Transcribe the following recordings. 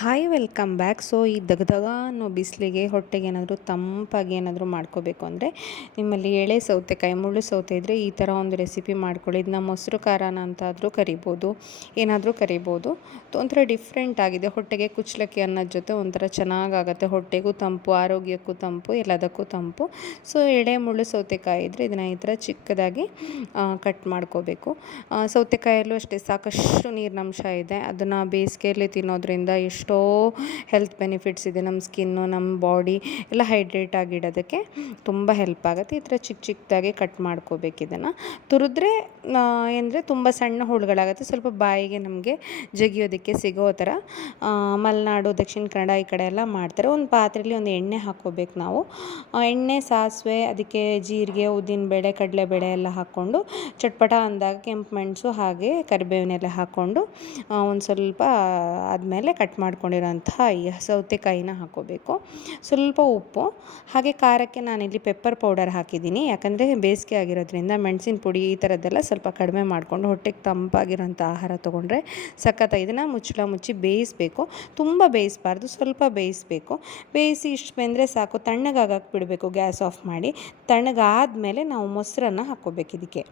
Hi welcome back. So ಈ ದಗದಗ ಅನ್ನೋ ಬಿಸಿಲಿಗೆ ಹೊಟ್ಟೆಗೆ ಏನಾದರೂ ತಂಪಾಗಿ ಏನಾದರೂ ಮಾಡ್ಕೋಬೇಕು ಅಂದರೆ ನಿಮ್ಮಲ್ಲಿ ಎಳೆ ಸೌತೆಕಾಯಿ ಮುಳ್ಳು ಸೌತೆ ಇದ್ದರೆ ಈ ಥರ ಒಂದು ರೆಸಿಪಿ ಮಾಡ್ಕೊಳ್ಳಿ. ಇದನ್ನ ಮೊಸರು ಖಾರನ ಅಂತಾದರೂ ಕರಿಬೋದು, ಏನಾದರೂ ಕರಿಬೋದು. ಒಂಥರ ಡಿಫ್ರೆಂಟ್ ಆಗಿದೆ. ಹೊಟ್ಟೆಗೆ ಕುಚ್ಚಲಕ್ಕಿ ಅನ್ನೋದ ಜೊತೆ ಒಂಥರ ಚೆನ್ನಾಗಾಗುತ್ತೆ. ಹೊಟ್ಟೆಗೂ ತಂಪು, ಆರೋಗ್ಯಕ್ಕೂ ತಂಪು, ಎಲ್ಲದಕ್ಕೂ ತಂಪು. ಸೊ ಎಳೆ ಮುಳ್ಳು ಸೌತೆಕಾಯಿ ಇದ್ದರೆ ಇದನ್ನು ಈ ಥರ ಚಿಕ್ಕದಾಗಿ ಕಟ್ ಮಾಡ್ಕೋಬೇಕು. ಸೌತೆಕಾಯಲ್ಲೂ ಅಷ್ಟೇ ಸಾಕಷ್ಟು ನೀರಿನಂಶ ಇದೆ. ಅದನ್ನು ಬೇಸಿಗೆಯಲ್ಲಿ ತಿನ್ನೋದ್ರಿಂದ ಎಷ್ಟೋ ಹೆಲ್ತ್ ಬೆನಿಫಿಟ್ಸ್ ಇದೆ. ನಮ್ಮ ಸ್ಕಿನ್ನು, ನಮ್ಮ ಬಾಡಿ ಎಲ್ಲ ಹೈಡ್ರೇಟ್ ಆಗಿಡೋದಕ್ಕೆ ತುಂಬ ಹೆಲ್ಪ್ ಆಗುತ್ತೆ. ಈ ಥರ ಚಿಕ್ಕ ಚಿಕ್ಕದಾಗಿ ಕಟ್ ಮಾಡ್ಕೋಬೇಕು. ಇದನ್ನು ತುರಿದ್ರೆ ಅಂದರೆ ತುಂಬ ಸಣ್ಣ ಹುಳುಗಳಾಗುತ್ತೆ. ಸ್ವಲ್ಪ ಬಾಯಿಗೆ ನಮಗೆ ಜಗಿಯೋದಕ್ಕೆ ಸಿಗೋ ಥರ ಮಲೆನಾಡು, ದಕ್ಷಿಣ ಕನ್ನಡ ಈ ಕಡೆ ಎಲ್ಲ ಮಾಡ್ತಾರೆ. ಒಂದು ಪಾತ್ರೆಯಲ್ಲಿ ಒಂದು ಎಣ್ಣೆ ಹಾಕ್ಕೋಬೇಕು ನಾವು. ಎಣ್ಣೆ, ಸಾಸಿವೆ, ಅದಕ್ಕೆ ಜೀರಿಗೆ, ಉದ್ದಿನಬೇಳೆ, ಕಡಲೆಬೇಳೆ ಎಲ್ಲ ಹಾಕ್ಕೊಂಡು ಚಟ್ಪಟ ಅಂದಾಗ ಕೆಂಪು ಮೆಣಸು ಹಾಗೆ ಕರಿಬೇವಿನೆಲ್ಲ ಹಾಕ್ಕೊಂಡು ಒಂದು ಸ್ವಲ್ಪ ಆದಮೇಲೆ ಕಟ್ ಮಾಡ್ಕೊಂಡಿರೋಂತಹ ಈ ಸೌತೆಕಾಯಿನ ಹಾಕ್ಕೋಬೇಕು. ಸ್ವಲ್ಪ ಉಪ್ಪು, ಹಾಗೆ ಖಾರಕ್ಕೆ ನಾನಿಲ್ಲಿ ಪೆಪ್ಪರ್ ಪೌಡರ್ ಹಾಕಿದ್ದೀನಿ. ಯಾಕಂದರೆ ಬೇಸಿಗೆ ಆಗಿರೋದ್ರಿಂದ ಮೆಣಸಿನ ಪುಡಿ ಈ ಥರದ್ದೆಲ್ಲ ಸ್ವಲ್ಪ ಕಡಿಮೆ ಮಾಡಿಕೊಂಡು ಹೊಟ್ಟೆಗೆ ತಂಪಾಗಿರೋಂಥ ಆಹಾರ ತೊಗೊಂಡ್ರೆ ಸಖತ್ತಾಗಿ ಇದನ್ನು ಮುಚ್ಚಿ ಬೇಯಿಸಬೇಕು. ತುಂಬ ಬೇಯಿಸಬಾರ್ದು, ಸ್ವಲ್ಪ ಬೇಯಿಸಬೇಕು. ಬೇಯಿಸಿ ಇಷ್ಟು ಬೆಂದರೆ ಸಾಕು. ತಣ್ಣಗಾಗಕ್ಕೆ ಬಿಡಬೇಕು, ಗ್ಯಾಸ್ ಆಫ್ ಮಾಡಿ. ತಣ್ಣಗಾದಮೇಲೆ ನಾವು ಮೊಸರನ್ನು ಹಾಕ್ಕೋಬೇಕು. ಇದಕ್ಕೆ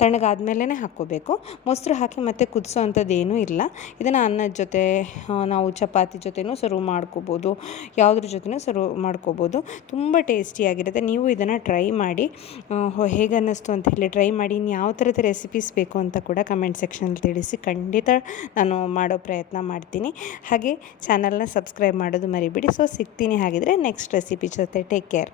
ತಣ್ಣಗಾದ್ಮೇಲೆ ಹಾಕ್ಕೋಬೇಕು. ಮೊಸರು ಹಾಕಿ ಮತ್ತೆ ಕುದಿಸೋ ಅಂಥದ್ದು ಏನೂ ಇಲ್ಲ. ಇದನ್ನು ಅನ್ನದ ಜೊತೆ, ನಾವು ಚಪಾತಿ ಜೊತೆನೂ ಸರ್ವ್ ಮಾಡ್ಕೋಬೋದು, ಯಾವುದ್ರ ಜೊತೆನೂ ಸರ್ವ್ ಮಾಡ್ಕೋಬೋದು. ತುಂಬ ಟೇಸ್ಟಿಯಾಗಿರುತ್ತೆ. ನೀವು ಇದನ್ನು ಟ್ರೈ ಮಾಡಿ, ಹೇಗೆ ಅನ್ನಿಸ್ತು ಅಂತ ಹೇಳಿ ಟ್ರೈ ಮಾಡಿ. ಇನ್ನು ಯಾವ ಥರದ ರೆಸಿಪೀಸ್ ಬೇಕು ಅಂತ ಕೂಡ ಕಮೆಂಟ್ ಸೆಕ್ಷನಲ್ಲಿ ತಿಳಿಸಿ. ಖಂಡಿತ ನಾನು ಮಾಡೋ ಪ್ರಯತ್ನ ಮಾಡ್ತೀನಿ. ಹಾಗೆ ಚಾನಲ್ನ ಸಬ್ಸ್ಕ್ರೈಬ್ ಮಾಡೋದು ಮರಿಬೇಡಿ. ಸೊ ಸಿಗ್ತೀನಿ ಹಾಗಿದ್ರೆ ನೆಕ್ಸ್ಟ್ ರೆಸಿಪಿ ಜೊತೆ. Take care.